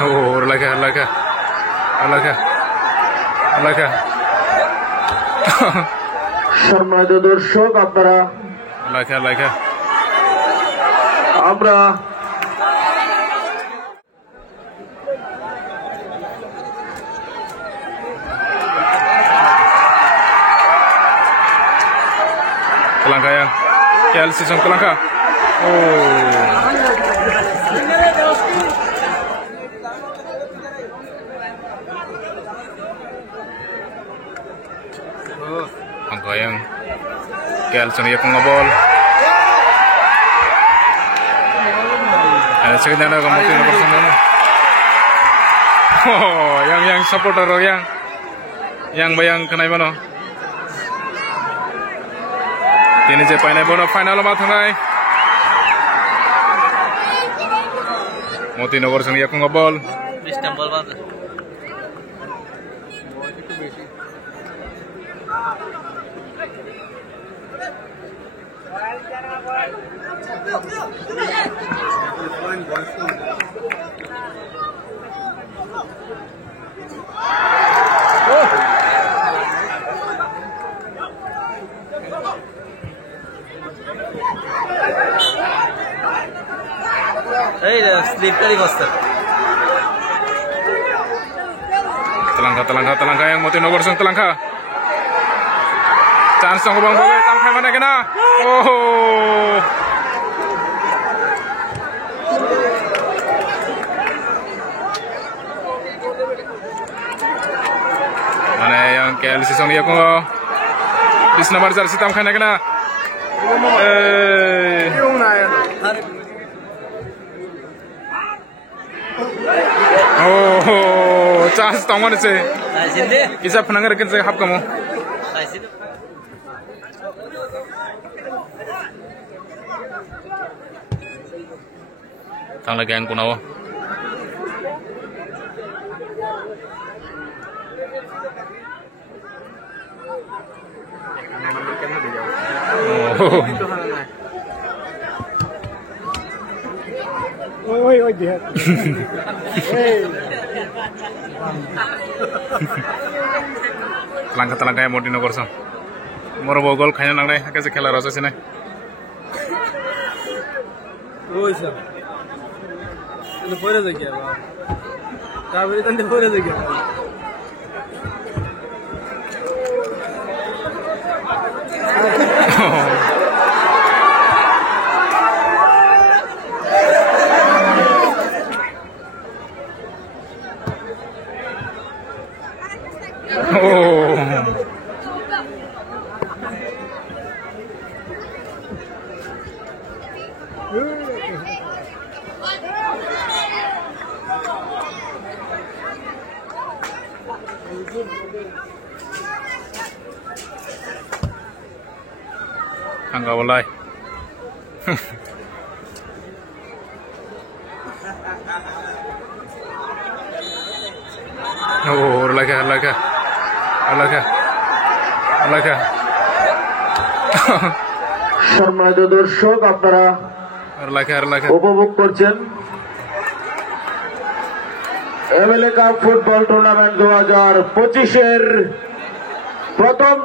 Oh, like a. সম্মানিত দর্শক আপনারা আমরা Kelangka yang KLC sang Kelangka. Oh. Angka yang KLC ni pun ngabol. Ada sekian ada kamu tino bersama. Oh, yang supporter yang bayang kenai mana? Ini je final ma thangai Moti Nogor sang yakung bol Istanbul bal sleep kali basta. Telangka yang Moti Nogor sang Telangka. Chance sang bang bagai tangkai mana kena. Oh. Mana yang KLC sang dia ko 20 nomor jersey tangkai mana kena. Oh, chance tong mana sih? Kisah penanggar kerja hap kamu. Tang lagi yang kunawa. Oi dia. Telangka yang Moti Nogor sang. Moro bogol kayaknya nang deh, kasih kela rasa sini. Oi sir. Ini boleh lagi ya, Bang. Kabel itu boleh lagi. Oh. Angga walai. Oh, laka. সম্মানিত দর্শক আপনারা উপভোগ করছেন MLA cup football tournament 2025-এর প্রথম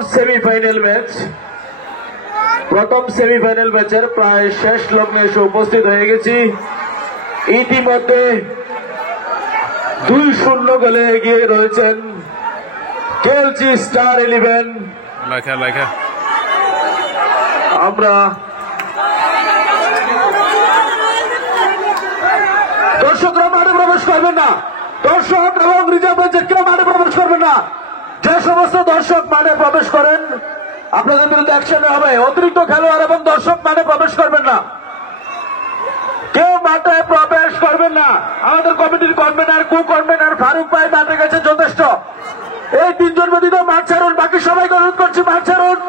semifinal ম্যাচের প্রায় শেষ লগ্নে এসে উপস্থিত হয়ে গেছি। ইতিমধ্যে 2-0 গোলে এগিয়ে রয়েছেন কেএলসি স্টার 11। আমরা দর্শকরা মাঠে প্রবেশ করবেন না, দর্শক এবং রিজার্ভ বেঞ্চের কেউ মাঠে প্রবেশ করবেন না। যে সমস্ত দর্শক মাঠে প্রবেশ করেন আপনাদের বিরুদ্ধে অ্যাকশন হবে। অতিরিক্ত খেলোয়াড় এবং দর্শক মাঠে প্রবেশ করবেন না, কেউ মাঠে প্রবেশ করবেন না। আমাদের কমিটির কনভেনার কনভেনার ফারুক ভাই মাঠে গেছে, যথেষ্ট। এই 3 জন ব্যতীত মাঠ ছাড়ুন, বাকি সবাইকে অনুরোধ করছি মাঠ ছাড়ুন,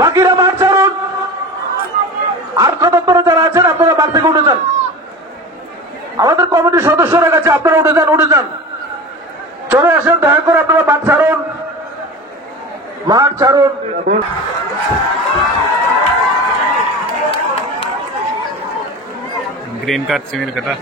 বাকিরা মাঠ ছাড়ুন। আর কতক্ষণ যারা আছেন আপনারা মাঠ থেকে উঠে যান। আমাদের কমিটির সদস্যরা গেছে, আপনারা উঠে যান, চলে আসেন, দয়া করে আপনারা মাঠ ছাড়ুন। গ্রিন কার্ড সিমির কাটা